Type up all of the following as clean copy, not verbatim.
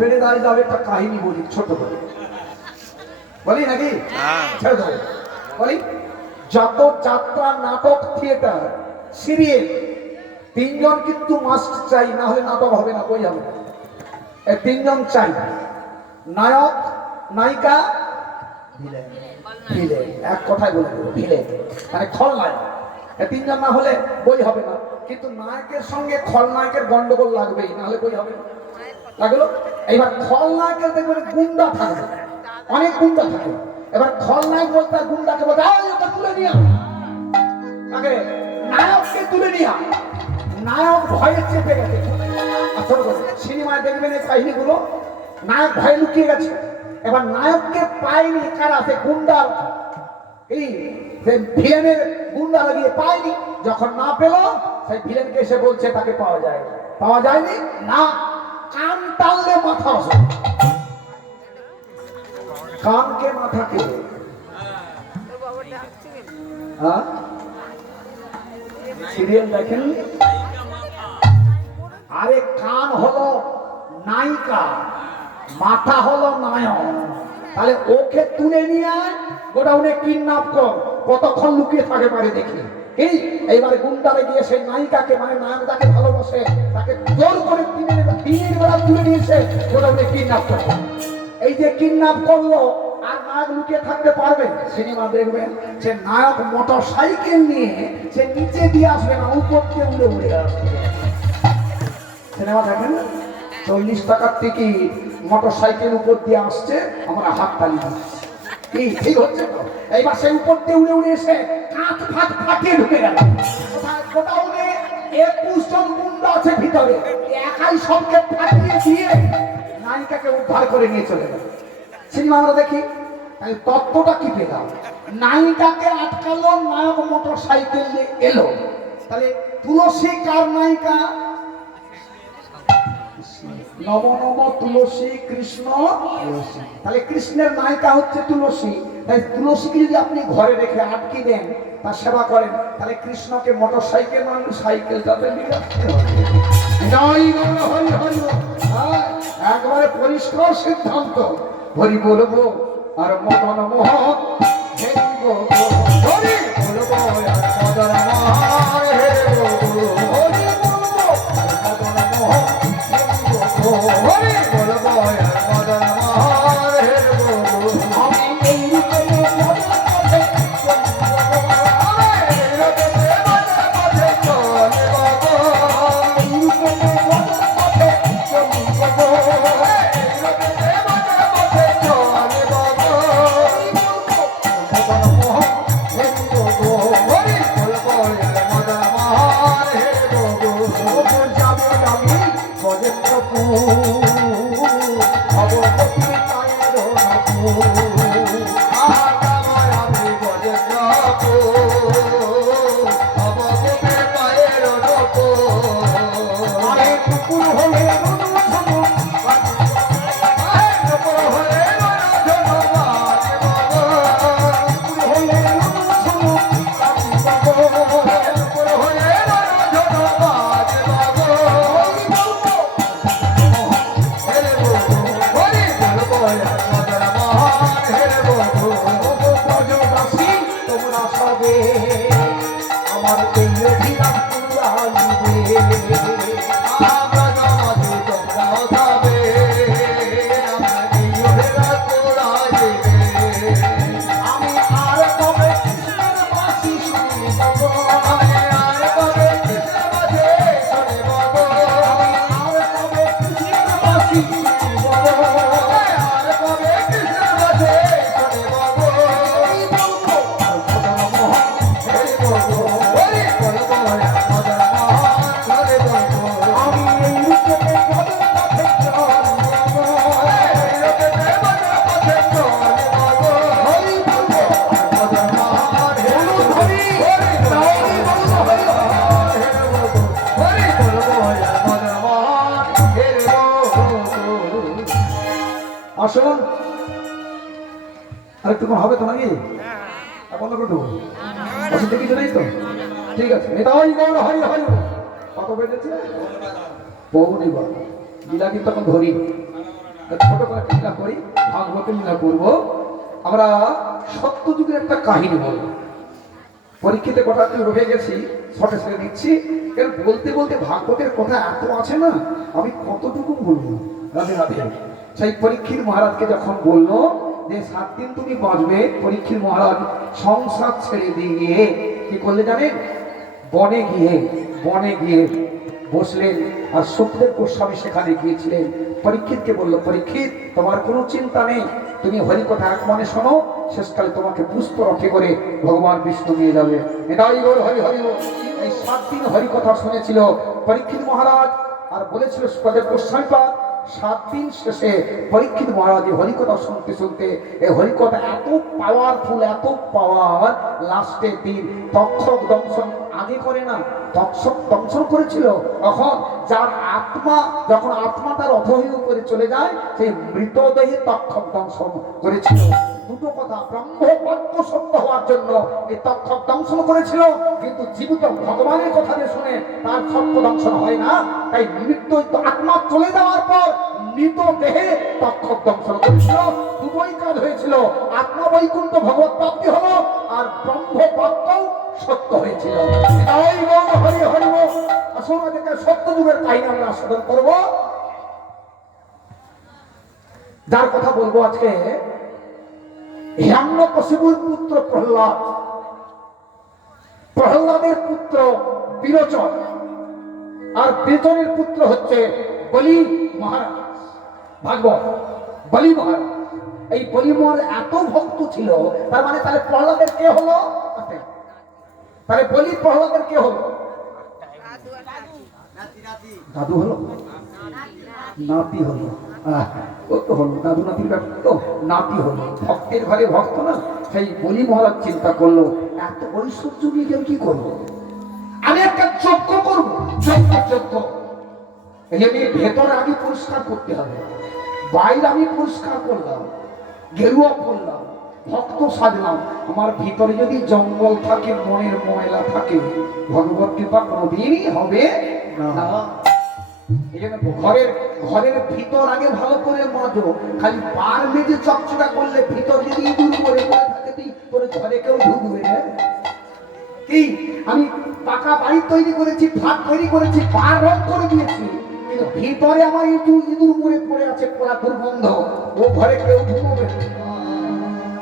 বেড়ে দাঁড়িয়ে যাবে একটা কাহিনী বলি ছোট করে বলি নাকি ছেড়ে দেবো বলি যত যাত্রা নাটক থিয়েটার সিরিয়াল তিনজন কিন্তু মাস্ট চাই না হলে নাটক হবে না বই হবে না এই তিনজন চাই নায়ক নায়িকা ভিলেন ভিলেন এক কথায় বলে দেবো ভিলেন মানে খলনায়ক এই তিনজন না হলে বই হবে না কিন্তু নায়কের সঙ্গে খলনায়কের গন্ডগোল লাগবেই না হলে বই হবে না লাগলো এইবার খলনায়কের দেখবেন গুন্ডা থাকবে অনেক গুন্ডা থাকে এবার খলনায়ক বলতে গুন্ডাকে বলতে ওটা তুলে নিয়ে আগে নায়ককে তুলে নিয়ে নায়ক ভয়ে চেপে গেছে সিনেমায় দেখবেন এই কাহিনীগুলো নায়ক ভয়ে লুকিয়ে গেছে এবার নায়ককে পায়নি কারা সে গুন্ডার এই যে ভিলেনের গুন্ডা লাগিয়ে পায়নি যখন না পেল সেই ভিলেনকে এসে বলছে তাকে পাওয়া যায়নি না কান টানলে মাথা আসে কানকে মাথা কে সিরিয়াল দেখেন আরে কান হলো নায়িকা মাথা হলো নায়ক তাহলে ওকে তুলে নিয়ে গোডাউনে কিডন্যাপ কর কতক্ষণ লুকিয়ে থাকে পারে দেখি এই এইবারে গুন্ডারে গিয়ে সেই নায়িকাকে মানে নায়ক যাকে ভালোবাসে তাকে জোর করে দিনের বেলা তুলে নিয়েছে গোডাউনে কিডন্যাপ করবে এই যে কিডন্যাপ করলো আর নায়ক লুকিয়ে থাকতে পারবে সিনেমা দেখবেন যে নায়ক মোটর সাইকেল নিয়ে সে নিচে দিয়ে আসবে না উপর দিয়ে উড়ে আসবে সিনেমা দেখেন 40 টাকার টিকিট মোটর সাইকেল উপর দিয়ে আসছে আমরা হাত তালি দিচ্ছি ঠিক হচ্ছে তো এইবার সেই উপর দিয়ে উড়ে এসে কাঁচ ফাঁক ফাটিয়ে ঢুকে গেল গোটাউনে 21 জন গুন্ডা আছে ভিতরে একাই সবকে ফাটিয়ে দিয়ে নায়িকাকে উদ্ধার করে নিয়ে চলে গেল সিনেমা আমরা দেখি তাই তত্ত্বটা কি পেলাম নায়িকাকে আটকালো নায়ক মোটর সাইকেল নিয়ে এলো তাহলে তুলসী কার নায়িকা নব নব তুলসী কৃষ্ণ তাহলে কৃষ্ণের নায়িকা হচ্ছে তুলসী তাই তুলসীকে যদি আপনি ঘরে রেখে আটকে দেন তার সেবা করেন তাহলে কৃষ্ণকে মোটর সাইকেল মানে সাইকেলটাতে নিয়ে আসতে হবে একবারে পরিষ্কার সিদ্ধান্ত হরি বলবো আর মদন মোহন হরি বলবো আর মদন মোহন হরি বলবো মদন মোহন হরি বলবো আর মদন মোহন আমি এই আসুন আরেকটু হবে তো নাকি বন্ধ করে দেবো অসুবিধা কিছু নেই তো ঠিক আছে এটা ওই গৌর হরি হরি কত বেজেছে পৌনিবার লীলা কিন্তু তখন ধরি ছোট করে লীলা করি ভাগবতের লীলা করবো আমরা সত্যযুগের একটা কাহিনী বলবো পরীক্ষিতে কথা রয়ে গেছি শর্টে ছেড়ে দিচ্ছি কারণ বলতে বলতে ভাগবতের কথা এত আছে না আমি কতটুকু বলবো রাধে রাধে সেই পরীক্ষিত মহারাজকে যখন বললো যে 7 দিন তুমি বাঁচবে পরীক্ষিত মহারাজ সংসার ছেড়ে দিয়ে কি করলে জানেন বনে গিয়ে বসলেন আর সুখদেব গোস্বামী সেখানে গিয়েছিলেন পরীক্ষিতকে বললো পরীক্ষিত তোমার কোনো চিন্তা নেই তুমি হরি কথা এক মনে শোনো শেষকালে তোমাকে পুষ্প রথে করে ভগবান বিষ্ণু নিয়ে যাবে এটাই হরি হরি এই 7 দিন হরি কথা শুনেছিল পরীক্ষিত মহারাজ আর বলেছিল সুখদেব গোস্বামী 7 দিন শেষে পরীক্ষিত মহারাজ হরিকথা শুনতে শুনতে এই হরিকথা এত পাওয়ারফুল এত পাওয়ার লাস্টের দিন তক্ষক দংশন আগে করে না তক্ষক দংশন করেছিল তখন যার আত্মা যখন আত্মা তার অধহীন করে চলে যায় সেই মৃতদেহে তক্ষক দংশন করেছিল দুটো কথা ব্রহ্মপদ্ম সত্য হওয়ার জন্য এই তক্ষক দংশন করেছিল কিন্তু জীবিত ভগবানের কথা যে শুনে তার সত্য দংশন হয় না তাই মৃত্যু আত্মা চলে যাওয়ার পর মৃত দেহে তক্ষক দংশন করেছিল দুটোই কাজ হয়েছিল আত্মা বৈকুণ্ঠ ভগবত প্রাপ্তি হলো আর ব্রহ্মপদ্ম সত্য হয়েছিল তাই হরি হরি আসুন আজকে সত্য যুগের কাহিনী আমরা আস্বাদন করব যার কথা বলবো আজকে হিরণ্যকশিপুর পুত্র প্রহ্লাদের পুত্র বিরোচন আর বিরোচনের পুত্র হচ্ছে বলি মহারাজ ভাগবত বলি মহারাজ এই বলি মহারাজ এত ভক্ত ছিল তার মানে তাহলে প্রহ্লাদের কে হলো তাহলে বলি প্রহ্লাদের কে হলো দাদু হলো নাতি হলো দাদু নাতির ব্যাপার তো নাতি হলো ভক্তের ঘরে ভক্ত না সেই বলি মহারাজ চিন্তা করলো এত ঐশ্বর্য নিয়ে কেউ কি করবো আমি একটা যজ্ঞ করবো যজ্ঞ এই আমি ভেতরে আগে পরিষ্কার করতে হবে বাইরে আমি পরিষ্কার করলাম গেরুয়া করলাম ভক্ত সাজলাম আমার ভিতরে যদি জঙ্গল থাকে মনের ময়লা থাকে ভগবত কৃপা কোনোদিনই হবে না ঘরের ভিতর আগে ভালো করে মাজো খালি বার মেজে চকচকা করলে ভিতর যদি ইঁদুর করে থাকে তোর ঘরে কেউ ঢুকবে কি আমি পাকা বাড়ি তৈরি করেছি ভাত তৈরি করেছি বার রং করে দিয়েছি কিন্তু ভিতরে আমার ইঁদুর মরে পড়ে আছে পোড়া দুর্গন্ধ ও ঘরে কেউ ঢুকবে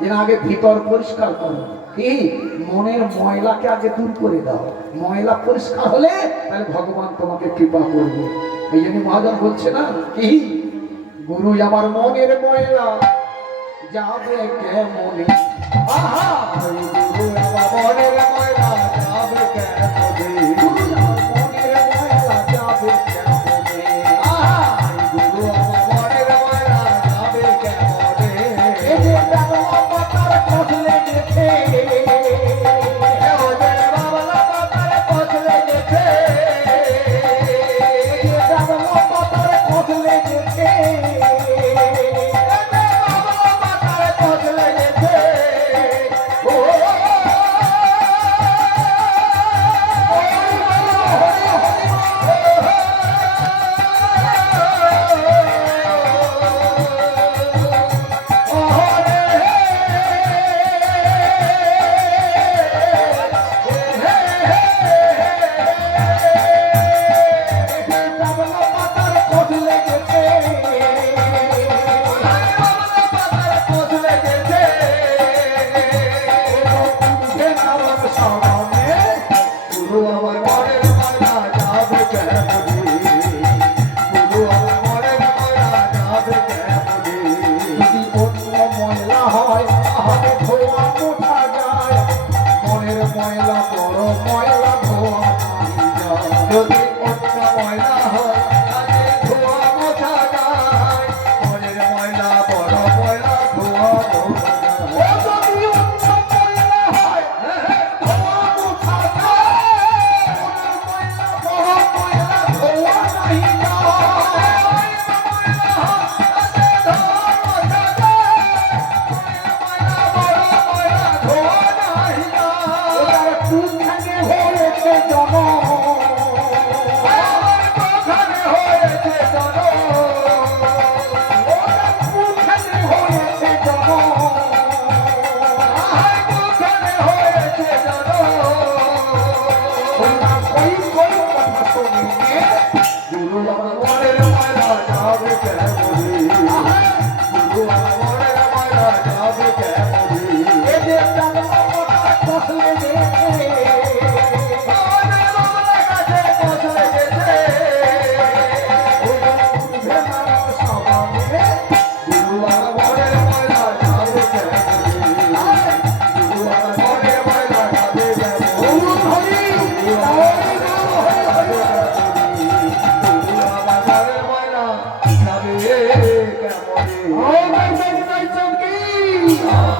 যেন আগে ভিতর পরিষ্কার করো কি মনের ময়লাকে আগে দূর করে দাও ময়লা পরিষ্কার হলে তাহলে ভগবান তোমাকে কৃপা করবে এই জন্য মহাজন বলছে না কি গুরু আমার মনের ময়লা যাবে কেমনে আহা গুরু আমার মনের ময়লা যাবে কেমনে গুরু আমার মনের ময়লা যাবে কেমনে আহা গুরু আমার মনের ময়লা যাবে কেমনে এই যে বাবা পাতার কসলে গেছে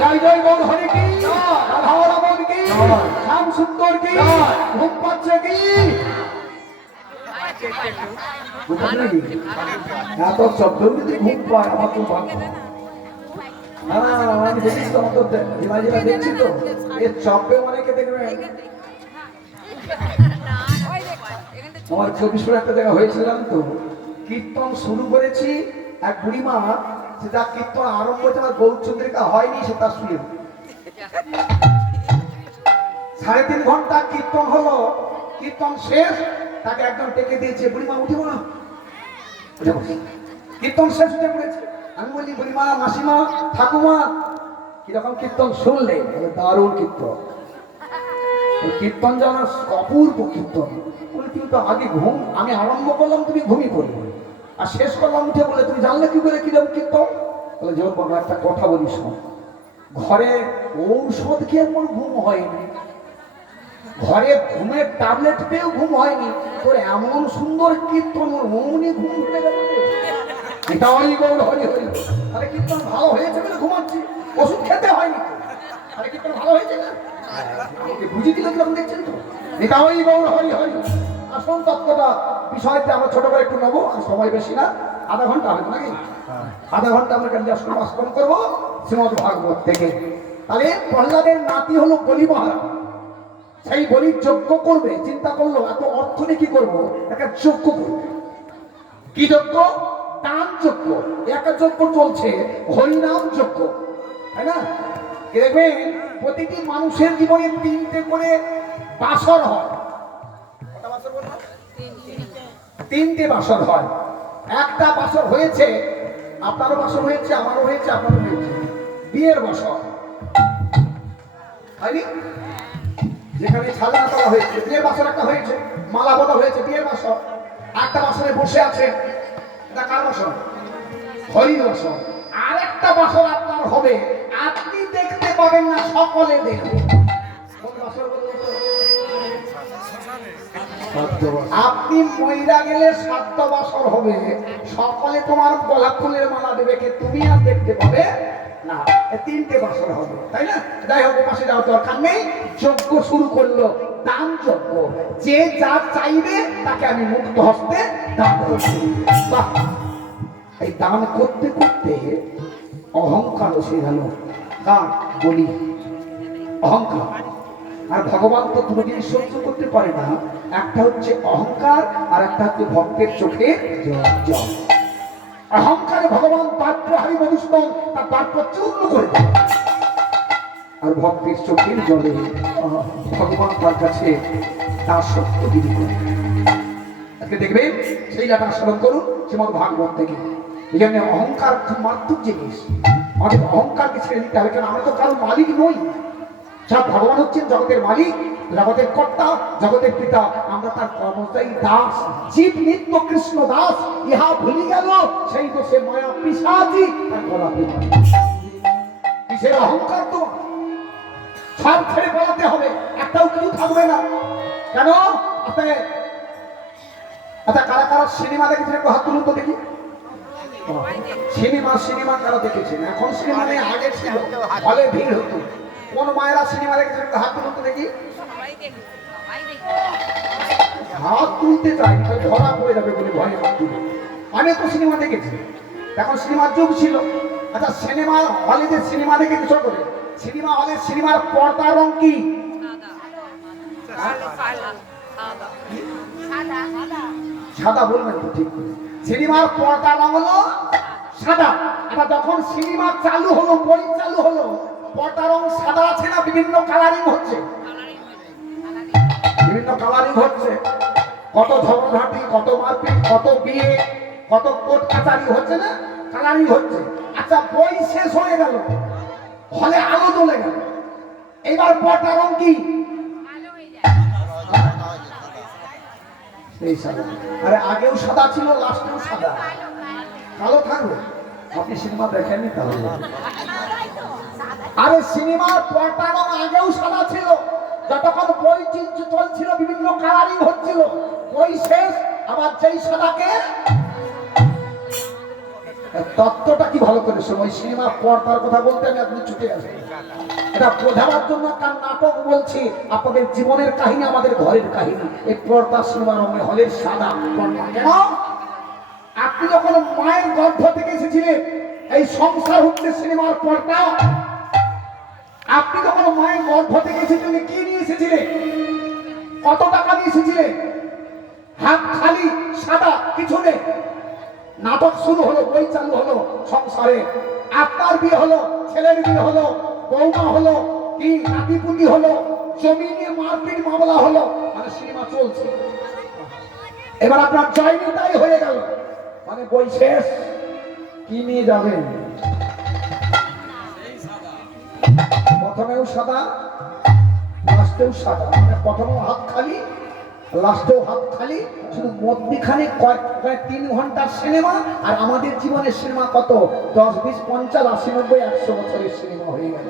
জয় জয় গৌর হরি কি, রাধা রমন কি, শ্যাম সুন্দর কি, ঘুম পাচ্ছে কি? এত শব্দ যদি ঘুম পায় আমার তো ভালো। আমি দেখিস তো মতো দেখছি তো এর চব্বে অনেকে দেখবে। আমার 24 একটা জায়গা হয়েছিলাম তো, কীর্তন শুরু করেছি, এক বুড়িমা সেটা কীর্তন আরম্ভ হয়েছে আমার গৌরচন্দ্রিকা হয়নি, সে তার শুয়ে 3.5 ঘন্টা কীর্তন হলো, কীর্তন শেষ, তাকে একদম ডেকে দিয়েছে, বুড়িমা উঠে না, কীর্তন শেষ উঠে পড়েছে। আমি বলি বুড়িমা, মাসিমা, ঠাকুমা কিরকম কীর্তন শুনলে? দারুণ কীর্তন, কীর্তন যেন অপূর্ব কীর্তন। বলে তুমি তো আগে ঘুম, আমি আরম্ভ করলাম তুমি ঘুমিয়ে পড়লে, আর শেষ করলাম উঠে বলে তুমি জানলে কি করে কিরকম কীর্তন? বলে যেমন বাবা একটা কথা বলি শোন, ঘরে ঔষধ খেয়ে কোন ঘুম হয়নি, ঘরে ঘুমের ট্যাবলেট পেয়েও ঘুম হয়নি, তোর এমন সুন্দর কীর্তন ওর অমনি ঘুম হয়ে গেল। এটা ওই গৌর হরি হরি। আরে কীর্তন ভালো হয়েছে বলে ঘুমাচ্ছি, ওষুধ খেতে হয়নি। আরে কীর্তন ভালো হয়েছে না, আমাকে বুঝিয়ে দিল কিরকম দেখছেন তো। এটা ওই গৌর হরি হরি। আসল তত্ত্বটা বিষয়টা আমরা ছোট করে একটু নেবো, আর সময় বেশি না, আধা ঘন্টা হবে নাকি? আধা ঘন্টা আমরা কালিদাসন করবো শ্রীমদ ভাগবত থেকে। তাহলে প্রহ্লাদের নাতি হলো বলি মহারাজ, সেই বলির যজ্ঞ করবে, চিন্তা করলো এত অর্থ নিয়ে কি করবো, একটা যজ্ঞ করবে। কি যজ্ঞ? দান যজ্ঞ। একটা যজ্ঞ চলছে হরিনাম যজ্ঞ, তাই না? দেখবেন প্রতিটি মানুষের জীবনে 3টে করে বাসর হয়। কটা বাসর বলবো? 3টে বাসর হয়। একটা বাসর হয়েছে, আপনারও বাসর হয়েছে, আমারও হয়েছে, আপনারও হয়েছে, বিয়ের বাসর হয়নি? যেখানে সাধনা করা হয়েছে বিয়ের বাসর একটা হয়েছে, মালা বদল হয়েছে বিয়ের বাসর। একটা বাসরে বসে আছে, এটা কার বাসর? হরির বাসর। আর একটা বাসর আপনার হবে, আপনি দেখতে পাবেন না, সকলে দেখবে। আপনি মইরা গেলে 7টা বাসর হবে, সকলে তোমার গোলাপ ফুলের মালা দেবে, কে তুমি আর দেখতে পাবে না, 3টে বাসর হবে, তাই না? যাই হোক, পাশে যাওয়ার দরকার নেই। যজ্ঞ শুরু করলো, দান যজ্ঞ। যে যা চাইবে তাকে আমি মুক্ত হস্তে দান করব। বাহ! এই দান করতে করতে অহংকার এসে গেল। কার? বলি অহংকার। আর ভগবান তো দুটো জিনিস সহ্য করতে পারে না, একটা হচ্ছে অহংকার, আর একটা হচ্ছে ভক্তের চোখে জল। অহংকারে ভগবান পাত্রহারী মধুসূদন তার পাত্র চূর্ণ করে দেয়, আর ভক্তের চোখের জলে ভগবান তার কাছে তার সত্য বিধি করে। আজকে দেখবেন সেই লাটা স্মরণ করুন শ্রীমদ ভাগবত থেকে। এই জন্য অহংকার খুব মারাত্মক জিনিস, আমাদের অহংকারকে ছেড়ে দিতে হবে। কারণ আমরা তো কারো মালিক নই, সব ভগবান হচ্ছেন জগতের মালিক, জগতের কর্তা, জগতের পিতা, আমরা তার কর্মচারী দাস। জীব নিত্য কৃষ্ণ দাস, ইহা ভুলি গেল সেই দোষে মায়া পিশাচি তার গলা পেয়ে। কিসের অহংকার? তো সব ছেড়ে পালাতে হবে, একটাও কিছু থাকবে না। কেন? আচ্ছা, কারা কারা সিনেমা দেখেছেন একটু হাত তুলুন তো দেখি। সিনেমা কারা দেখেছেন? এখন সিনেমা নেই, আগে ছিল, হলে ভিড় হতো। কোন মায়েরা সিনেমা দেখেছেন একটু হাত তুলুন তো দেখি। হাত তুলতে চাই, ধরা পড়ে যাবে বলে ভয় হাত তুলে। আমি তো সিনেমা দেখেছি, এখন সিনেমার যুগ ছিল। আচ্ছা, সিনেমা হলে যে সিনেমা দেখেছি ছোট করে, সিনেমা হলে সিনেমার পর্দার রং কি? সাদা। বলবেন তো ঠিক করে। সিনেমার পর্দার রং হলো সাদা। আবার যখন সিনেমা চালু হলো, বই চালু হলো, পর্দার রং সাদা আছে না, বিভিন্ন কালারিং হচ্ছে, বিভিন্ন কালারিং হচ্ছে। কত ঝগড়াঝাটি, কত মারপিট, কত বিয়ে, কত কোর্ট কাচারি হচ্ছে না, কালারিং হচ্ছে। আচ্ছা, বই শেষ হয়ে গেল, হলে আলো জ্বলে গেল, এইবার পর্দার রং কি? এই সাদা। আরে আগেও সাদা ছিল, লাস্টেও সাদা, কালো থাকবে। আপনি সিনেমা দেখেননি তাহলে? আরে সিনেমার পর্দার রং আগেও সাদা ছিল, যতক্ষণ বই চলছিল বিভিন্ন কালারিং হচ্ছিল, বই শেষ, আবার যেই সাদাকে তত্ত্বটা কি ভালো করে শোনো। ওই সিনেমার পর্দার কথা বলতে আমি আপনি ছুটে আসেন, এটা বোঝাবার জন্য একটা নাটক বলছি। আপনাদের জীবনের কাহিনী, আমাদের ঘরের কাহিনী। এই পর্দা সিনেমার রঙে হলের সাদা পর্দা। কেন? আপনি যখন মায়ের গর্ভ থেকে এসেছিলেন, এই সংসার হচ্ছে সিনেমার পর্দা। আপনি যখন মায়ের গর্ভ থেকে এসেছিলেন, কি নিয়ে এসেছিলেন? কত টাকা নিয়ে এসেছিলেন? হাত খালি, সাদা, কিছু নেই। নাটক শুরু হলো, বই চালু হলো, সংসারে আপনার বিয়ে হলো, ছেলের বিয়ে হলো, বৌমা হলো, কি নাতিপুতি হলো, জমি নিয়ে মারপিট মামলা হলো, মানে সিনেমা চলছে। এবার আপনার জয়নি তাই হয়ে গেল, মানে বই শেষ। কি নিয়ে যাবেন? প্রথমেও সাদা, লাস্টেও সাদা, মানে প্রথমেও হাত খালি, লাস্টেও হাত খালি। শুধু মধ্যখানে প্রায় 3 ঘন্টার সিনেমা। আর আমাদের জীবনের সিনেমা কত? 10, 20, 50, 80, 90, 100 বছরের সিনেমা হয়ে গেল।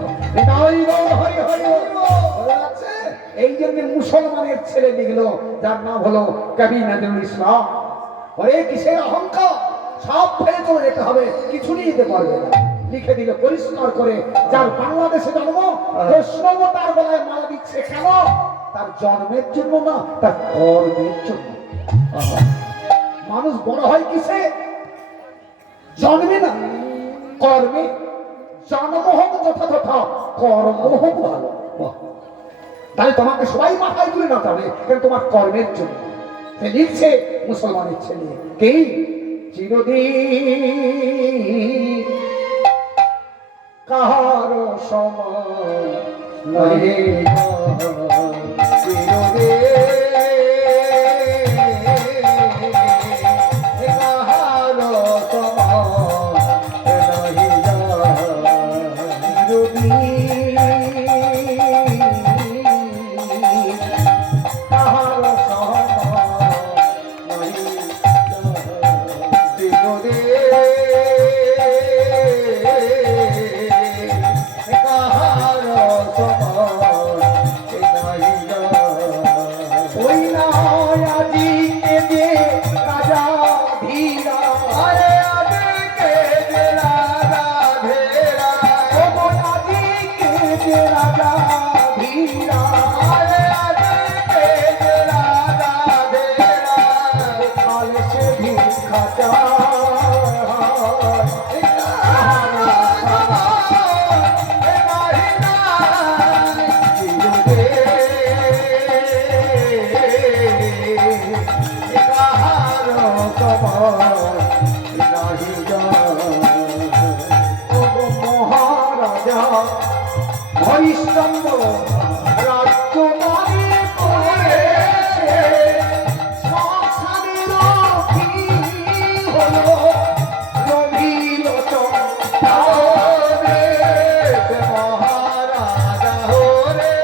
এই জন্য মুসলমানের ছেলে লিখলো, যার নাম হলো কবি নজরুল ইসলাম। ওরে কিসের অহংকার, সব ফেলে চলে যেতে হবে, কিছু নিয়ে যেতে পারবে না। লিখে দিল পরিষ্কার করে, যার বাংলাদেশে জন্ম, বৈষ্ণব তার গলায় মালা দিচ্ছে কেন? তার জন্মের জন্য না, তার কর্মের জন্য। মানুষ বড় হয় কিসে? জন্মে না, কর্মে। জন্ম হোক যথাযথ, কর্ম হোক ভালো। তাহলে তোমাকে সবাই মাথায় তুলে না যাবে, কারণ তোমার কর্মের জন্য। সে লিখছে মুসলমানের ছেলে, কে চিরদিন কাহার সময় লাগে, হরিশ্চন্দ্র রাজকুমারী পড়েছে, সংসারের কি হলো রবিলোচন তারে, মহারাজা হরে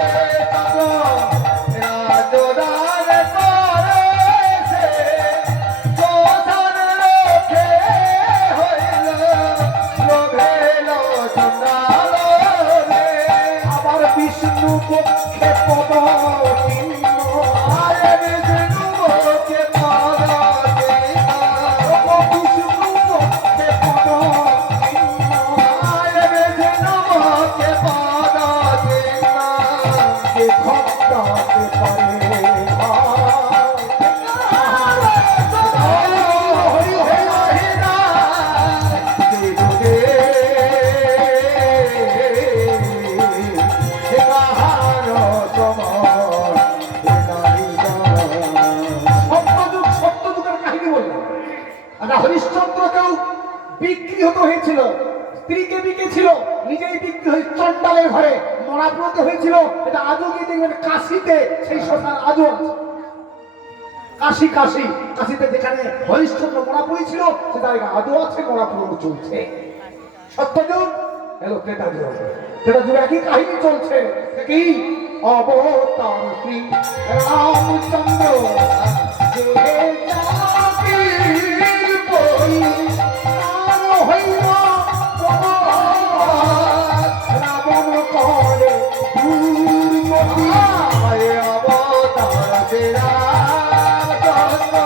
রাজরাজ করেছে, যোধার লোকে হইল রবিলোচন। বিষ্ণু পক্ষে পদ চিহ্ন, আরে বিষ্ণু পক্ষে পদ চিহ্ন, বিষ্ণু পক্ষে পদ চিহ্ন, আরে বিষ্ণু পক্ষে পদ চিহ্ন, যে ভক্তকে পারে হরিশ্চন্দ্রকেও বিক্রি হতে হয়েছিল, স্ত্রীকে বিকেছিল, নিজেই বিক্রি হয়ে চন্ডালের ঘরে মরাপুরতে হয়েছিল। এটা আজও গিয়ে দেখবেন কাশিতে, সেই শ্মশান আজও কাশি কাশি কাশিতে যেখানে হরিশ্চন্দ্র মরাপুরি ছিল, সে জায়গা আজও আছে, মরাপুর চলছে। সত্যযুগ এলো ত্রেতা যুগ, ত্রেতা যুগে একই কাহিনী চলছে। কি অবতার শ্রী রামচন্দ্র রাবণ করে দুর্মতি, অবতার রামচন্দ্র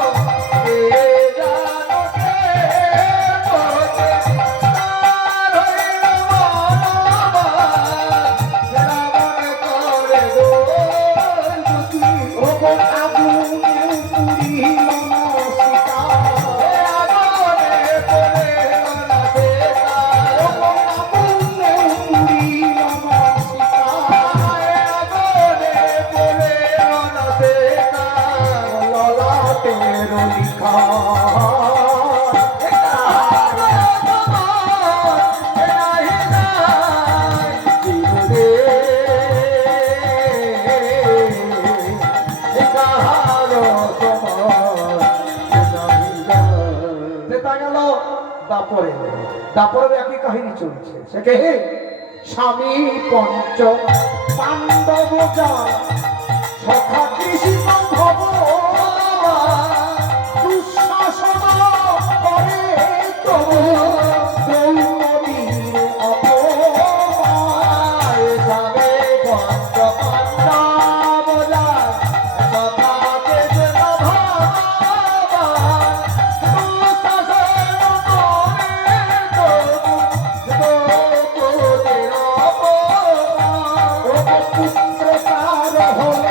দাপরে দাপরে একই কাহিনী চলছে। সে কে? স্বামী পঞ্চ পাণ্ডব যার সখা কৃষি সম্ভব দুঃশাসন করে তবু দ্রৌপদীর অপমান যাবে পঞ্চ পাণ্ডব যার সখা কৃষ্ণ ভগবান দুঃশাসন করে তবু দ্রৌপদীর অপমান ও পুত্র তার হলো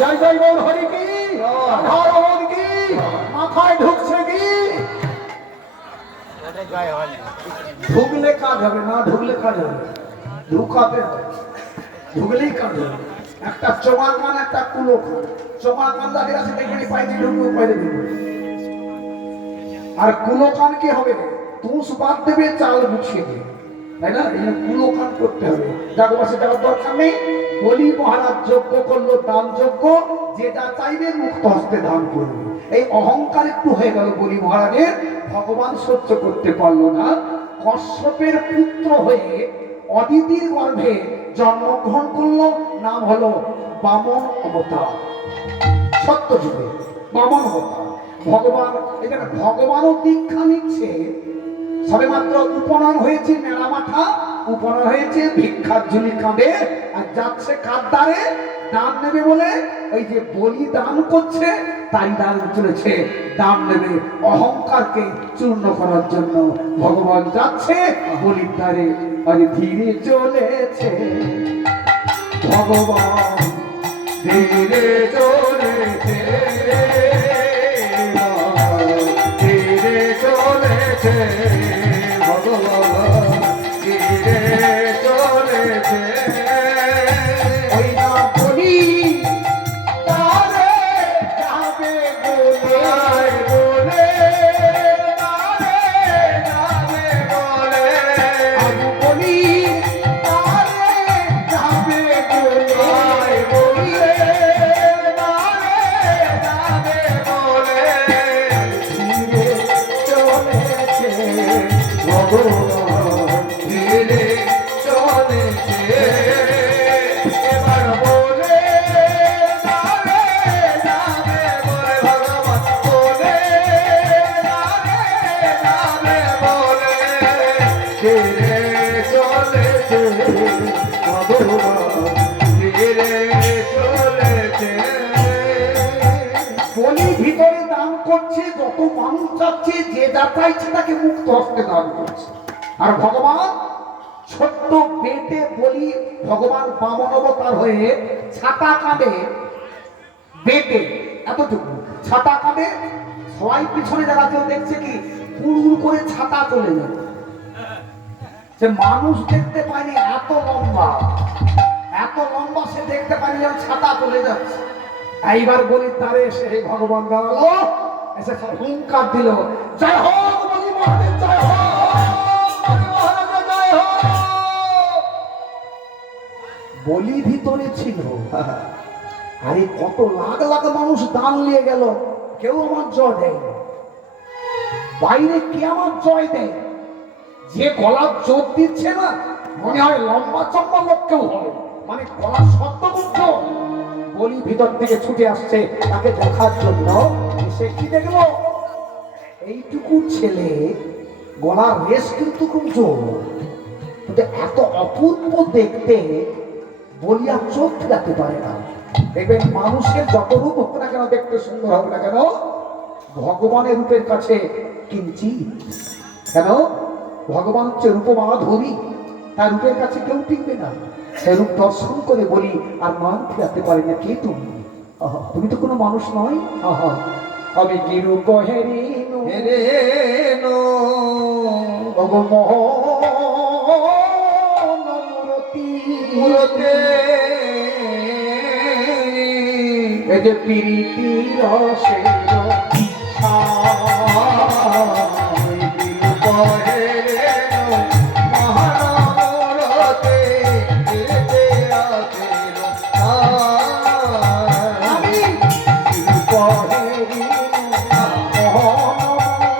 জয় জয় গৌর হরি কি হরি কি মাথায় ঢুকছে কি? ঢুকলে কাজ হবে না, ঢুকলে কাজ হবে, ঢুকাতে হবে, ঢুকলেই কাজ হবে। একটা চোমা কান একটা কুলো কান, চোমা কান দাঁড়িয়ে আছে দেখে পাইতে ঢুকবো পাইতে ঢুকবো, আর কুলো কান কি হবে? তুষ বাদ দেবে, চাল গুছিয়ে দেবে, তাই না? এই কুলো কান করতে হবে। জাগবাসে যাওয়ার দরকার নেই। বলি মহারাজ যজ্ঞ করলো, দান যজ্ঞ, যেটা চাইবে মুক্ত হস্তে দান করবে। এই অহংকার একটু হয়ে গেল বলি মহারাজের, ভগবান সহ্য করতে পারলো না। কশ্যপের পুত্র হয়ে অদিতির গর্ভে জন্মগ্রহণ করলো, নাম হলো বামন অবতার। সত্য যুগে বামন অবতার ভগবান, এখানে ভগবানও দীক্ষা নিচ্ছে। সবে মাত্র উপনয়ন হয়েছে, মেলা মাথা উপনয়ন হয়েছে, ভিক্ষার ঝুলি কাঁধে, আর যাচ্ছে কাদ্দারে দান নেবে বলে। ওই যে বলি দান করছে, তাই দান চলেছে, দান নেবে অহংকারকে চূর্ণ করার জন্য। ভগবান যাচ্ছে বলির দ্বারে, আর ধীরে চলেছে ভগবান, ধীরে চলেছে, ধীরে চলেছে ভগবান, ধীরে চলেছে। ওই না বলি তারে যাবে বলে বলে, তারে যাবে বলে, আমি বলি তারে যাবে বলে বলে, তারে যাবে বলে, ধীরে চলেছে ভগবান, ধীরে চলেছে। এবার বলে তারে যাবে বলে ভগবান, বলে তারে যাবে বলে, ধীরে চলেছে ভগবান, ধীরে চলেছে। বলি ভিতরে দান করছে, যত মানুষ যাচ্ছে, যে যা চাইছে তাকে মুক্ত হস্তে দান করছে। আর ভগবান ছোট্ট পেটে বলি, ভগবান বামন অবতার হয়ে ছাতা কাঁধে, বেটে এতটুকু ছাতা কাঁধে, সবাই পিছনে যারা কেউ দেখছে কি পুরুর করে ছাতা চলে যায়, যে মানুষ দেখতে পায়নি এত লম্বা, এত লম্বা সে দেখতে পায়নি, যেন ছাতা চলে যাচ্ছে। এইবার বলি তারে এসে ভগবান দাঁড়ালো, এসে হুঙ্কার দিল, জয় হোক বলি মহাদেব, জয় হোক বলি মহারাজ, জয় হোক। বলি ভিতরে ছিল, আরে কত লাখ লাখ মানুষ দান নিয়ে গেল, কেউ আমার জয় দেয়, বাইরে কে আমার জয় দেয়? যে গলার চোখ দিচ্ছে না, মনে হয় লম্বা চম্বা লোক কেউ হবে, মানে গলার শব্দগুচ্ছ। বলি ভিতর থেকে ছুটে আসছে তাকে দেখার জন্য। সে কি দেখলো? এইটুকু ছেলে, গলার রেশ কিন্তু খুব জোর, কিন্তু এত অপূর্ব দেখতে, বলি আর চোখ ফেরাতে পারে না। দেখবেন মানুষের যত রূপ হোক না কেন, দেখতে সুন্দর হোক না কেন, ভগবানের রূপের কাছে কিঞ্চিত। কেন? ভগবান হচ্ছে রূপমাধুরী, তার রূপের কাছে কেউ টিকবে না। সে রূপ দর্শন করে বলি আর মান ফিরাতে পারে না, কে তুমি? তুমি তো কোনো মানুষ নয়। আমি কি রূপ হেরিনু হেরেনো ওগো মোহন মূরতি মূরতে এই যে প্রীতি রসের হেরেনো মহানমূরতে হেরেতে আসেনো আমি রূপ হেরিনু মোহন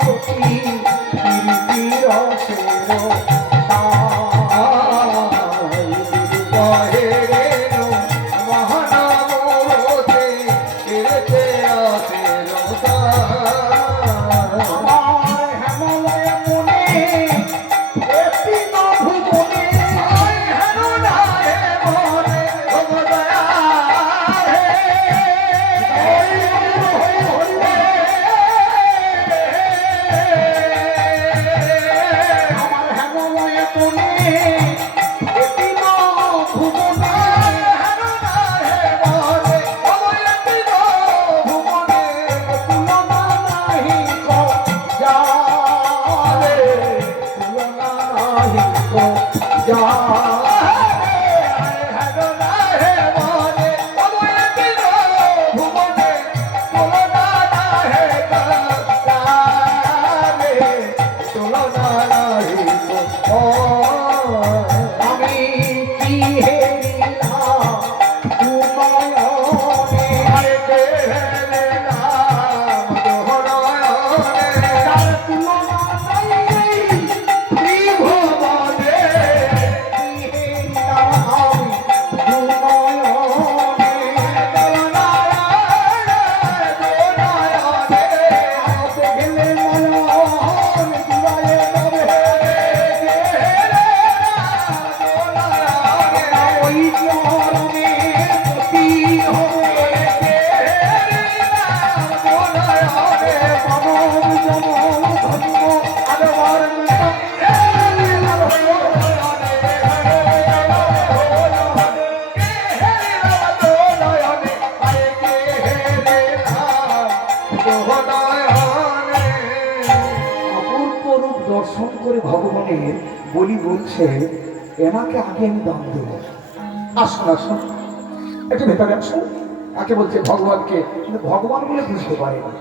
মূরতি প্রীতি রসের হেরেনো মহানমূরতে হেরেতে আসেনো আমার হেমলয় মনে একটি ভুবনে আমার হেমলয় মনে একটি ভুবনে তুলনা নাহি কো যারে তুলনা নাহি কো যারে আমি কি হেরিলাম তুময়নে তার তুলনা নাই ত্রিভুবনে কি হেরিলাম আমি তুময়নে আসতে গেলে মনন জুড়ায়ে যাবে ওই চরণে পতি হবে মানব জনম ধন্য আদবার অপূর্ব রূপ দর্শন করে ভগবানের বলি বলছে এনাকে আগে আমি দান দেবো। আসুন আসুন একটু ভেতরে আসুন। একে বলছে ভগবানকে, কিন্তু ভগবান বলে বুঝতে পারে না,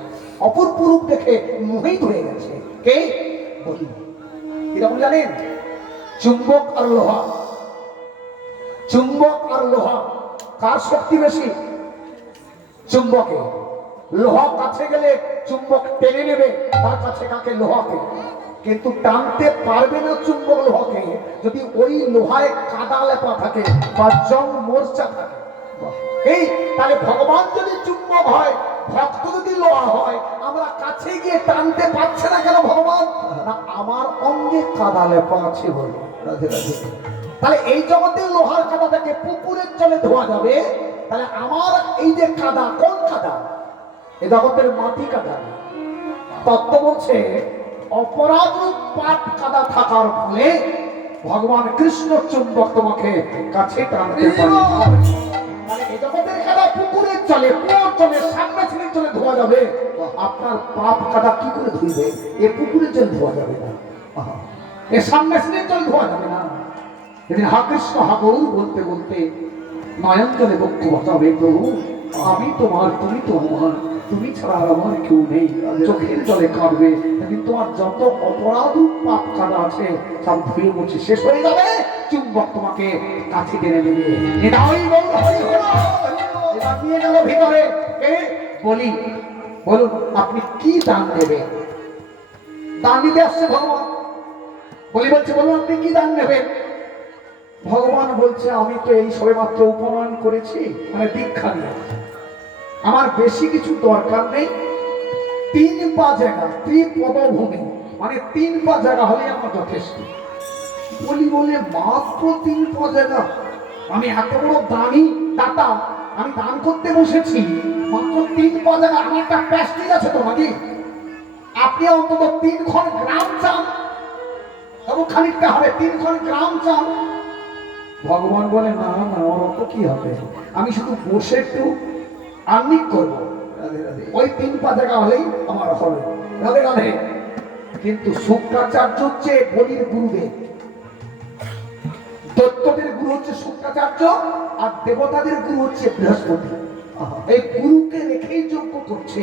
অপূর্ব রূপ দেখে মোহিত হয়ে গেছে। কে বলি এরকম জানেন? চুম্বক আর লোহা, চুম্বক আর লোহা কার শক্তি বেশি? চুম্বকে। লোহা কাছে গেলে চুম্বক টেনে নেবে তার কাছে কাকে? লোহাকে। কিন্তু টানতে পারবে না চুম্বক লোহাকে যদি ওই লোহায় কাদা লেপা থাকে বা জং মোর্চা থাকে। এই তাহলে ভগবান যদি চুম্বক হয়, ভক্ত যদি লোহা হয়, আমরা কাছে গিয়ে টানতে পারছে না কেন ভগবান? না আমার অঙ্গে কাদা লেপা আছে বলে। রাধে রাধে। তাহলে এই জগতে লোহার কাদা থেকে পুকুরের জলে ধোয়া যাবে, তাহলে আমার এই যে কাদা, কোন কাদা? এ জগতের মাটি কাদা। তত্ত্ব বলছে অপরাধ পাট কাদা থাকার ফলে ভগবান কৃষ্ণ চুম্বক তোমাকে কাছে টানতে পারে। মানে এই জগতের কাদা পুকুরের জলে, কুয়োর জলে, সামনে ছেলে জলে ধোয়া যাবে, আপনার পাপ কাদা কি করে ধুইবে? এ পুকুরের জল ধোয়া যাবে না, এ সামনে ছেলে জল ধোয়া যাবে না। এদিন হা কৃষ্ণ হা গৌর বলতে বলতে নয়ন জলে বক্ষ বাঁচাবে প্রভু, আমি তোমার, তুমি তো আমার, তুমি ছাড়া আর আমার কেউ নেই। চোখের জলে কাঁদবে, কিন্তু তোমার যত অপরাধ পাপ কাদা আছে সব ধুয়ে মুছে শেষ হয়ে যাবে, চুম্বক তোমাকে কাছে টেনে নেবে। এবার নিয়ে গেল ভিতরে। বলি বলুন আপনি কি দান দেবেন? দান দিতে আসছে ভগবান। বলি বলছে বলুন আপনি কি দান নেবেন? ভগবান বলছে আমি তো এই সবে মাত্র উপনয়ন করেছি, মানে দীক্ষা নিয়ে, আমার বেশি কিছু দরকার নেই। 3 পা জায়গা, ত্রিপদভূমি, মানে 3 পা জায়গা হলে আমার যথেষ্ট। বলি বলে মাত্র 3 পা জায়গা? আমি এত বড় দানি দাতা, আমি দান করতে বসেছি, মাত্র 3 পা জায়গা? আমার একটা প্যাস্টিজ আছে তো নাকি? আপনি অন্তত 3 খন গ্রাম চান, তবু খানিকটা হবে, 3 খন গ্রাম চান। ভগবান বলে না না, আমার অত কি হবে, আমি শুধু বসে একটু আর্নিক করবো, রাধে রাধে ওই 3 পা জায়গা হলেই আমার হবে। রাধে রাধে। কিন্তু শুক্রাচার্য হচ্ছে বলির গুরুদেব, দত্তদের গুরু হচ্ছে শুক্রাচার্য, আর দেবতাদের গুরু হচ্ছে বৃহস্পতি। এই গুরুকে রেখেই যজ্ঞ করছে।